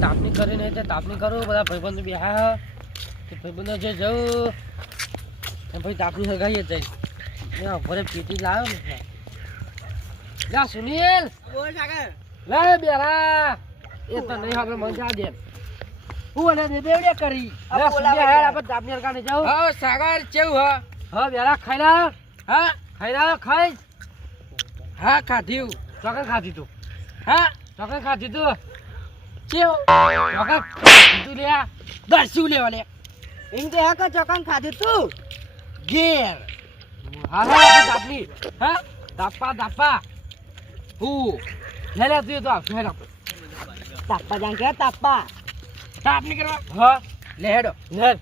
તાપની કરીને તે તાપની કરું બધા ભાઈબંધો બેહા તે ભાઈબંધો જે જવું એમ ભાઈ તાપની સગાઈએ જાય ઘરે પીટી લાવ્યો ને લા સુનિલ બોલ સાગર લે બેરા એ તો નહીં આપણે મજા દે હું અને બેવડે કરી લે સુનિલ હેર આપણે તાપની હરકાને જાવ હા સાગર કેવું હા બેરા ખાઈ લા હા ખાઈ લા ખાઈ હા ખાધ્યું ચોકન ખાધી તું હા ચોકન ખાધી તું કેવું ચોકન તું લે દર્શું લેવા લે એમ તો હા ચોકન ખાધી તું ઘેર હા હા તાપની હા તાપા તાપા હું લે તું તો આવ હેડો તાપા જાણ કે તાપા તાપ ની કરવા હા લે હેડો લે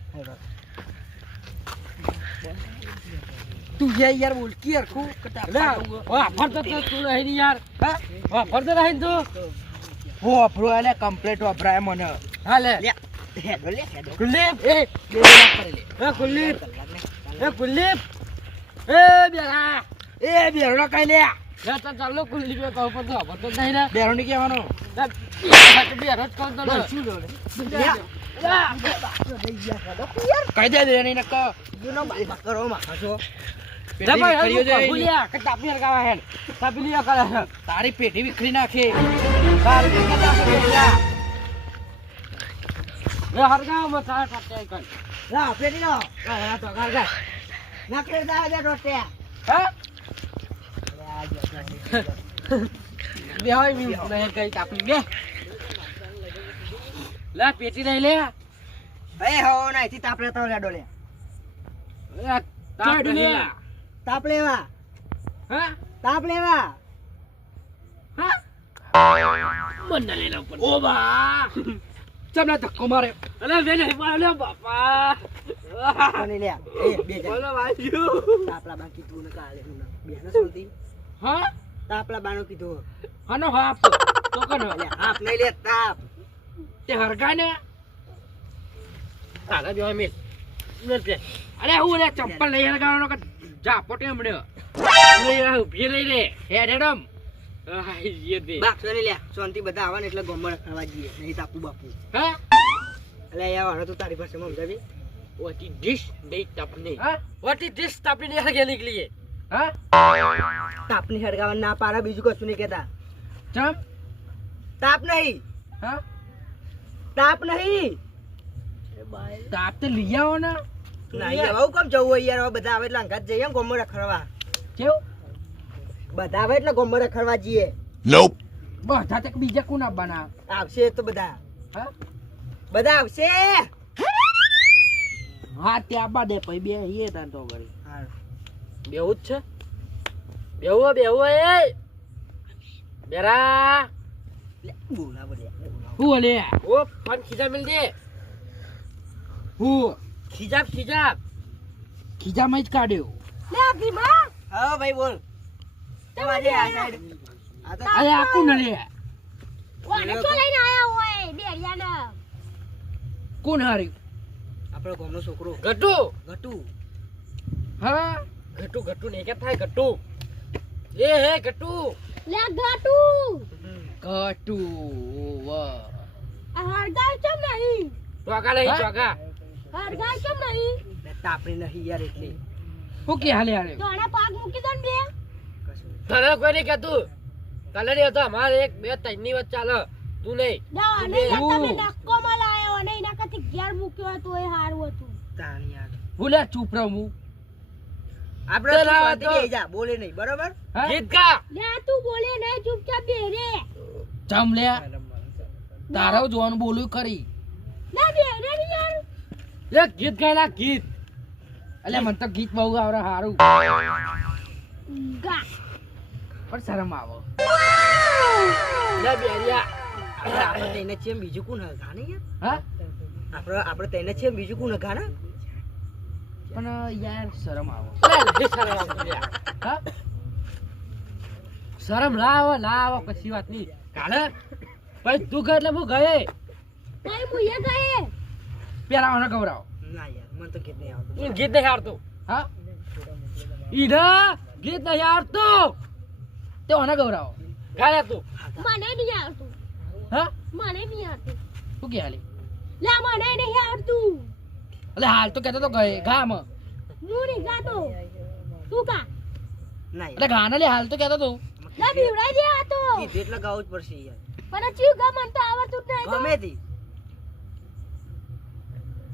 તું યાર બોલ કે યાર ખુ કટા લે ઓ ફરતો તો તું નહીં યાર હા ઓ ફરતો નહીં તું હો અફરો એને કમ્પ્લીટ વપરાય મને હા લે હેડો લે હેડો કુલદીપ એ કુલદીપ એ કુલદીપ એ બેરા એ બેરો કઈ લે લે તો ચાલો કુલદીપ કહું પણ તો ફરતો નહીં ને બેરો ની કહેવાનું બેરો જ કહું તો શું લો કઈ દે દે નહીં નક યુનો બાઈ કરો માં હસો તારી પેટી વિખરી નાખે પેટી નો નાખે દા રોટિયા પેટી લઈ લે એ હો નાઈથી તાપલે તો લેડો લે તાપ લેવા તાપ લેવા મને લઈ લો ઓ બા ચમના ધક્કો મારે અલે વેને મારે બાપા કોને લે એ બે જા બોલો વાજ્યુ તાપલા બાકી તું ન કાલે હું બે ન સોતી હા તાપલા બાનો કીધું આનો હાપ તો કનો લે હાફ નહીં લે તાપ તે હરગાને તારા બે મિલ મિલ તે અરે હું લે ચપ્પલ લઈ હરગાવાનો કે જા પોટે હમણ્યો લઈ આ ઉભી લઈ લે હેડ હેડમ આઈ યે દે બાપ સોની લે શાંતિ બધા આવે ને એટલે ગોમર ખાવા જઈએ નહીં તાપુ બાપુ હા એટલે યાર હવે તું તારી પાસે સમજાવી what is this date tapne હા what is this tapne યાર કે નીકળીએ હા તાપની હડગાવા ના પારા બીજું કશું નહીં કહેતા ચમ તાપ નહીં હા તાપ નહીં તાપ તો લઈ આવો ને નહીં આવું કેમ જવું હોય યાર હવે બધા આવે એટલે અંગાત જઈએ ગોમર રખડવા કેવું બધા આવે એટલે ગોમર રખડવા જઈએ Nope. બધા તક બીજા કોના બના આવશે તો બધા હા બધા આવશે હા ત્યાં બાદે પછી બે હી તાન તો ગળી હારું બેવું જ છે બેવું એ બેરા લે બોલાવો લે હું અલે ઓ ફોન ખીજા મિલ દે હું ખીજા માં જ કાઢ્યો લે ભીમા હા ભાઈ બોલ તમારે આ સાઈડ આ તો અરે આકુ ન લે વાને ચો લઈને આયા હોય બેરિયાના કોણ હાર્યું આપણો ગામનો છોકરો ગટુ ગટુ હા ગટુ ને કે થાય ગટુ એ હે ગટુ લે ગાટુ ગટુ વાહ આ હરગાવ ચમ નહીં ચોકા નહીં ચોકા હરગાવ ચમ નહીં તાપણી નહીં યાર એટલે હું કે હાલે હાલે તોણા પાક મૂકી દો ને બે તને કોઈ નહીં કહેતું કલર હતો અમારે એક બે ત્રણ ની વચ્ચે ચાલે તું નહીં ના અને હું. તમે નક્કો માં લાયો અને એના કરતી ઘેર મૂક્યો હતો એ હારું હતું તાણી યાર ભૂલે ચૂપ રહું હું આપણે તે તું લાવો શાંતિ તો. બેહી જા બોલે નહીં બરોબર હા? ગીત ગા લે તું બોલે ને ચૂપચાપ બેરે ચમ લે તારો જોવાનું બોલું ખરી લે બેરે ને યાર એક ગીત ગાયલા ગીત અલે મને તો ગીત બહુ આવડે હારું ગા પણ શરમ આવો લે બેરિયા આપણે તેને છે બીજું કોણ હગા ને યાર હા આપણે તેને છે બીજું કોણ હગા ને પણ યાર શરમ આવો હા શરમ લાવો કશી વાત નહીં કાલે પછી તું ગયો એટલે હું ગયે કઈ મુયે ગયે પેલા મને ગવરાવો ના યાર મને તો ગીત નહીં આવતું ઈ ગીત નહીં આવતું હા ઈડા ગીત નહીં આવતું તે મને ગવરાવો ગાલે તું મને નહીં આવતું હા મને નહીં આવતું શું કે હાલે લે મને નહીં આવડતું એટલે હાલ તો કહેતો તો ગામ હું નહીં ગાતો તું કા નહીં એટલે ગાના લે હાલ તો કહેતો તો લે બીવડાઈ દે આ તો કીધું એટલે ગાવું જ પડશે યાર પણ ચીવ ગા મને તો આવડતું જ નહીં તો ગમે તે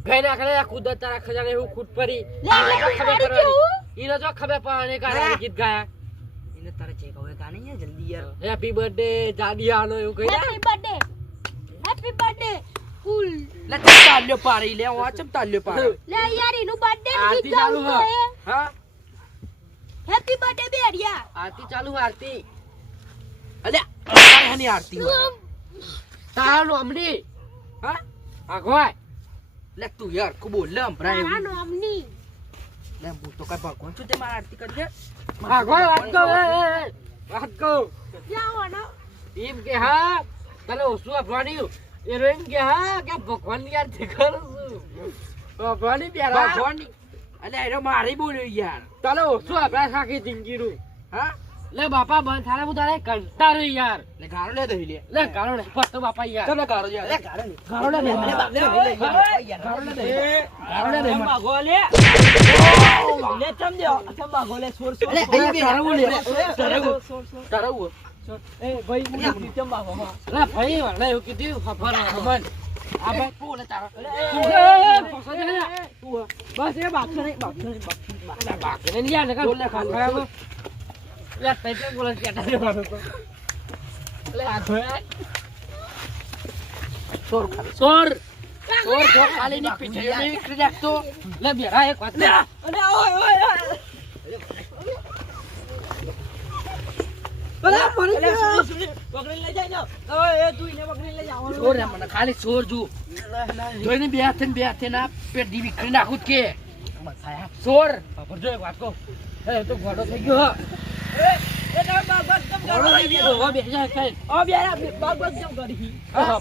ગઈ નાખે કુદરત તારા ખજાને એવું ખૂટ પડી લે ખબર કેવું ઈને જો ખબર પડે ગાના ગીત ગાયા એને તારે ચેક હવે કા નહીં યાર જલ્દી યાર હેપી બર્થડે જાડિયાનો એવું કહી હેપી બર્થડે કુલ લે તાલ્યો પાડી લે હું ચમ તાલ્યો પાડે લે યાર એનું બર્થડે આરતી ચાલુ હ હા હેપી બર્થડે બેરિયા આરતી ચાલુ હ આરતી અલ્યા આની આરતી તારા નોમની હા આગવાય લે તું યાર ખૂબ બોલ લે અંભરાય મારા નામની લે હું તો કઈ ભગવાન છું તે મારા આરતી કરજે આગવાય વાત કહો વાત કહો જાઓ ને એમ કે હા તને ઓછું આપવાની એ એમ કે હા કે ભગવાન ની આરતી કરું છું ભગવાન પ્યારા ભગવાન અલે એનો મારી બોલ્યો યાર તને ઓછું આપડા સાખી જિંદગીનું હા લે બાપા બંધ થારે હું તારે કંટાળ્યો યાર લે ગારો લે દઈ લે ગારો લે પત્તો બાપા યાર ચલો ગારો યાર લે ગારો લે ગારો લે માગો લે લે ચમ દે ચમ માગો લે છોડ છોડ લે તારો લે તારો એ ભાઈ હું ચમ માગો લે ભાઈ લે એવું કીધું ફફર મન આ ભાઈ પોલે તારો બસ એ બાકસે નહીં બાકસે નહીં યાર ને બોલ લે ખાલી લે તૈતે બોલે કેટા દેવાનો તો લે આ ધોય સોર જો ખાલી ની પીઠે ની વિકરી રાખતો લે બેરા એક વાત લે અને ઓય અલા મને પકડી લઈ જાય ને ઓય તું એને પકડી લઈ જાવ સોર રે મને ખાલી સોર જો જોઈને બે હાથે ના પેટી વિકરી નાખું કે સોર પર જો એક વાત કહો એ તો ઘોડો થઈ ગયો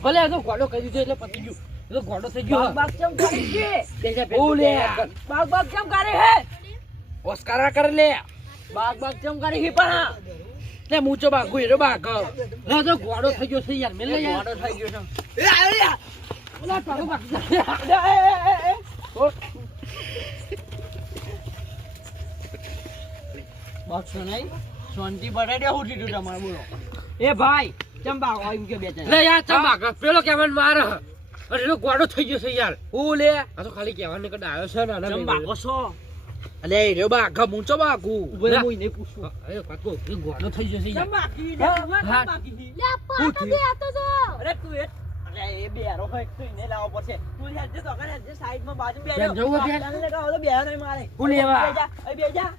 ભલે ઘોડો કરી દીધો એટલે પતી ગયું ઘોડો થઈ ગયો ઓસ્કાર કરે લે બાગ ચમ કરી પણ તે મૂચો બાગુ એરો બાગ તો ઘોડો થઈ ગયો છે યાર મેલે ઘોડો થઈ ગયો છે એ આયો યાર ઓલા તારો બાગ બાક્ષો નહીં શાંતિ બટાડે ઉઠી તું તમારે બોલો એ ભાઈ ચંબા એમ કે બે લે યાર ચંબા પેલો કેમન માર અરે એનો ગોડો થઈ ગયો છે યાર હું લે આ તો ખાલી કહેવાને કદ આવ્યો છે ને ચંબા કોસો અલે એ રે બા ઘ મૂંચો બાગુ ઉભરે મુઈ નહીં પૂછું અરે કાકો એ ગોડો થઈ ગયો છે યાર ચંબા કી લે બાકી લે પાટો દે આતો તો અરે તું એ અરે એ બેરો હોય તું એને લાવો પડશે તું યાર જે તો કરે જે સાઈડ માં બાજુ બે જવું છે લગાવો તો બેરો નહીં મારે હું લેવા એ બેજા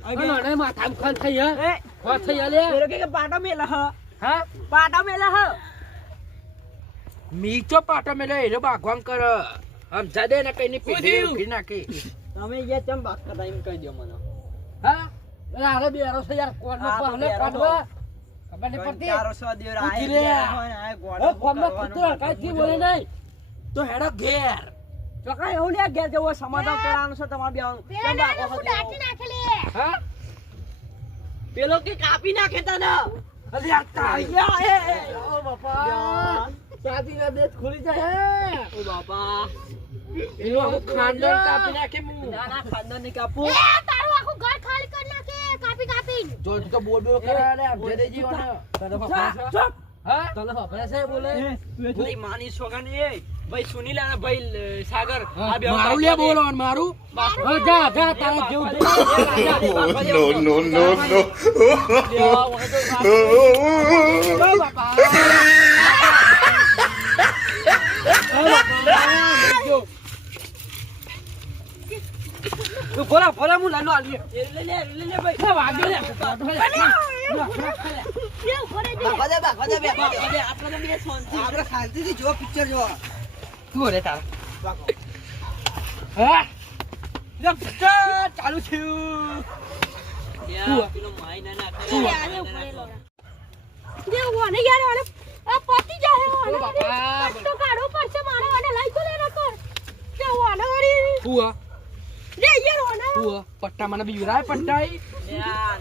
અરે માથામ ખાન થઈ હે ખો થઈ લે એરો કે પાટો મેલા હ હા પાટો મેલા હ મીચો પાટો મેલે એરો બાગવામ કર આમ જાદે ને કઈ ની પીડી ઉખી નાખી તમે ये ચમ બાગ કરતા એમ કહી દો મને હા અરે બેરો છે યાર કોણ નો પાલે કાઢવા ખબર નહીં પડતી 400 દેર આય ગોડો કોમ કુતરો કાઈ થી બોલે નહીં તો હેડો ઘેર ચોકા એવું લે ઘેર જેવો સમાધાન કરવાનું છે તમારે બેવાનું પેલા હું દાટી નાખે લે હા પેલો કે કાપી નાખે તને અરે આ તાયા એ ઓ બાપા શાદી ના દેત ખુલી જાય ઓ બાપા એનો આખું ખાનદાન કાપી નાખે મુ ના ખાનદાન ને કાપો એ તારું આખું ઘર ખાલી કરી નાખે કાપી જો તો બોલ કરે લે આમ દે જીવો ને તને ફફડા હા તને ફફડા છે બોલે તું માની સોગન એ ભાઈ સુનીલા ભાઈ સાગર આ બે મારું લે બોલો મારું જા તારા જેવું No, no, no, તું બોલા હું લાનો આલી લે ભાઈ ના વાગે લે આપણે બે શાંતિથી જો પિક્ચર જો તું રે તારા હા લે ચાલુ થયું યાર પેલો માઈ ના દે ઓને યાર ઓને આ પતી જાય ઓ બાપા તો કાઢો પડશે મારે ઓને લઈ તો લે નકર કે ઓને વળી હુઆ લે યાર ઓને હુઆ પટ્ટા મને બીવરાય પટ્ટાઈ યાર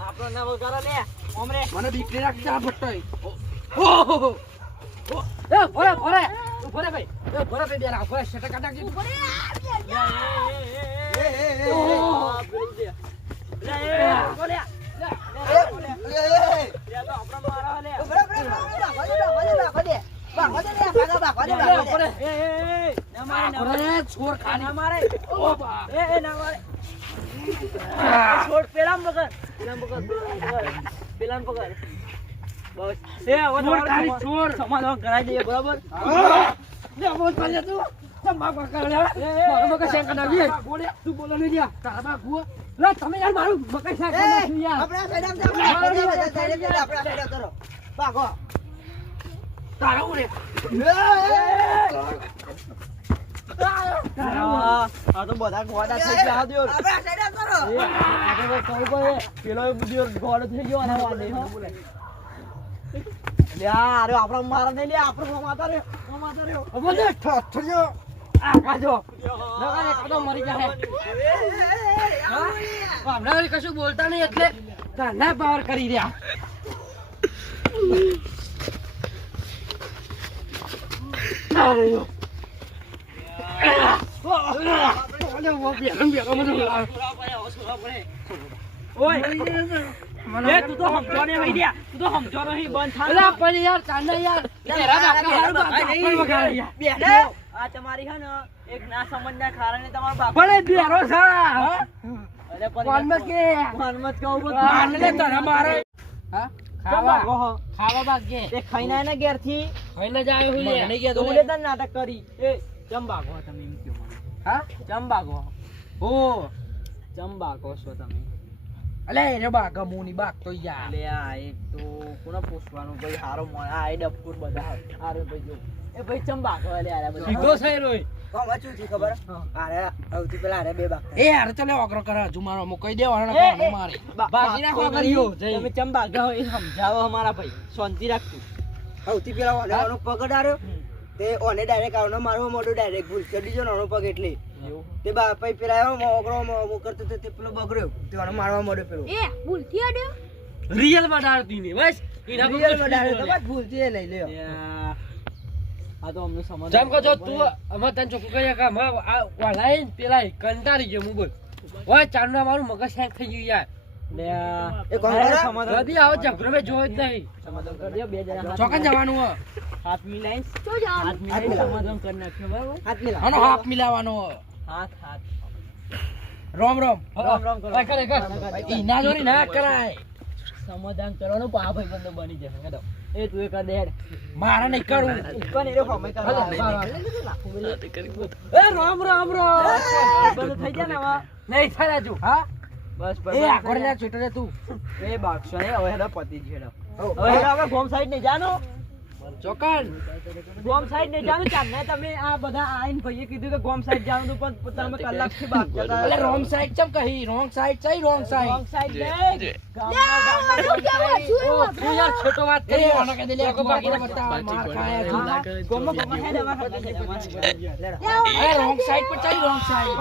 આપણો ના વગારા લે ઓમરે મને બીક નહીં રાખતા પટ્ટાઈ ઓહો ભરે ભરે ભાઈ ભરે ભાઈ બેરા ભરે શેટા કાઢા કે ઉભો રે, આ બેરિયા. છોર ખાલી મારે ઓ બા ના મારે છોડ પેલામ પકડ બસ એ હવે છોડ ખાલી છોડ સમાધાન કરાવી દઈએ બરાબર લે બોલ પાલે તું તમ બાપા કરે મારો મકા શેક કરાવી બોલે તું બોલો ને જા તારા બા ગો લે તમે યાર મારું મકા શેક કરાવી યાર તારા ઉરે આ તો બધા ગોડા થઈ ગયા દો પેલો ગોડો થઈ ગયો આના વાડે યાર આપણા મારા નહીં લે આપણો માતા રે બોલે ઠઠ્યો આ કાજો નગાને કાદો મરી જાહે હમણાં કશું બોલતા નહીં એટલે કાના પાવર કરી રહ્યા અરે યો ઓલે વો બેરમ મને ઓય લે તું તો સમજો ને ભાઈ દે તું તો સમજો નહીં બંધ થા અલા પણ યાર કાના યાર તેરા બાપા હારું બાપા વગાડ યાર બેને આ તમારી હે ને એક ના સમજના કારણે તમારો બાપ ભલે બેરો છે અરે કોણમત કે મત કહું માન લે તારા મારે હા ખાવા ખાવા ખાવા બાગે એ ખાઈને આને ઘેર થી ખાઈને જાય હું લે નહીં તો લે તને નાટક કરી એ ચંબાગો તમે એમ કહો મને હા ચંબાગો ઓ ચંબાગો છો તમે અલે રે બાગ મુની બાગ તો યાર લે આ એક તો કોના પૂછવાનું ભાઈ હારો મળે આ એ ડબકુર બધા હારો ભાઈ જો એ ભાઈ ચંબાગો લે આરા બધા સીધો છે રોય ખબર આરે આવતી પેલા આરે બે બાક એ યાર ચલે ઓગરો કરે હજુ મારો મો કહી દેવાનો કોણ મારે બાકી નાખો કર્યો તમે ચંબાગો એ સમજાવો અમારા ભાઈ શાંતિ રાખતું સૌથી પેલા ઓનેવાનો પગ ડાર્યો તે ઓને ડાયરેક્ટ આવનો મારવા મોડો ડાયરેક્ટ ભૂલ ચડી જો નાનો પગ એટલે તે બાપાઈ પેલા આવ્યો ઓગરો મો કરતો તે પેલો બગડ્યો તે ઓને મારવા મોડો પેલો એ ભૂલથી અડ્યો. રિયલ માં ડાળતી ની બસ ઈના રિયલ માં ડાર્યો તો બસ ભૂલથી એ લઈ લ્યો આ તો અમને સમજ જેમ કહો છો તું અમાર તને ચોખ્ખું કહી કે માં આ વાલાઈ પેલા કંટાળી ગયો હું બોલ ઓય ચાંદના મારું મગજ શેક થઈ ગયું યાર લે એ કોણ કરે? રદી આવો ઝઘડો મે જોયો જ નહીં સમાધાન કરી દો બે જણા ચોકન જવાનું હો હાથ મિલાઈ શું જવાનું? હાથ મિલાઈ સમાધાન કરી નાખ્યો બરાબર હાથ મિલા આનો હાથ મિલાવાનો હો હાથ હાથ રોમ રોમ રોમ રોમ કરો. કરે કર ઈના જોરી ના કરાય સમાધાન કરવાનું પા ભાઈ બંધ બની જશે કદો એ તું એક દે મારા નહીં કરું કોણ એરો ફોમે કરવા એ રામ રામ રામ બંધ થઈ જાય ને હવે નહીં થાય હજુ હા બસ એ આખો રે છૂટો રે તું એ બાક્ષો ને હવે હેડા પતિ છેડો હવે હેડા આપણે ગોમ સાઈડ ને જાનો ચોકન ગોમ સાઈડ ને જાનો ચાલ ને તમે આ બધા આઈન ભાઈએ કીધું કે ગોમ સાઈડ જાનું પણ તમે કલાક થી બાદ જતા એટલે રોંગ સાઈડ ચમ કહી રોંગ સાઈડ છે રોંગ ગોમ સાઈડ સાઈડ ને શું કહેવું? શું ઓ વાત તું યાર છોટો વાત કરી ઓનો કે દે લે કો બાકી બતા માર ખાયા તું ગોમ ગોમ હેડા માં અરે રોંગ સાઈડ પર ચાલી રોંગ સાઈડ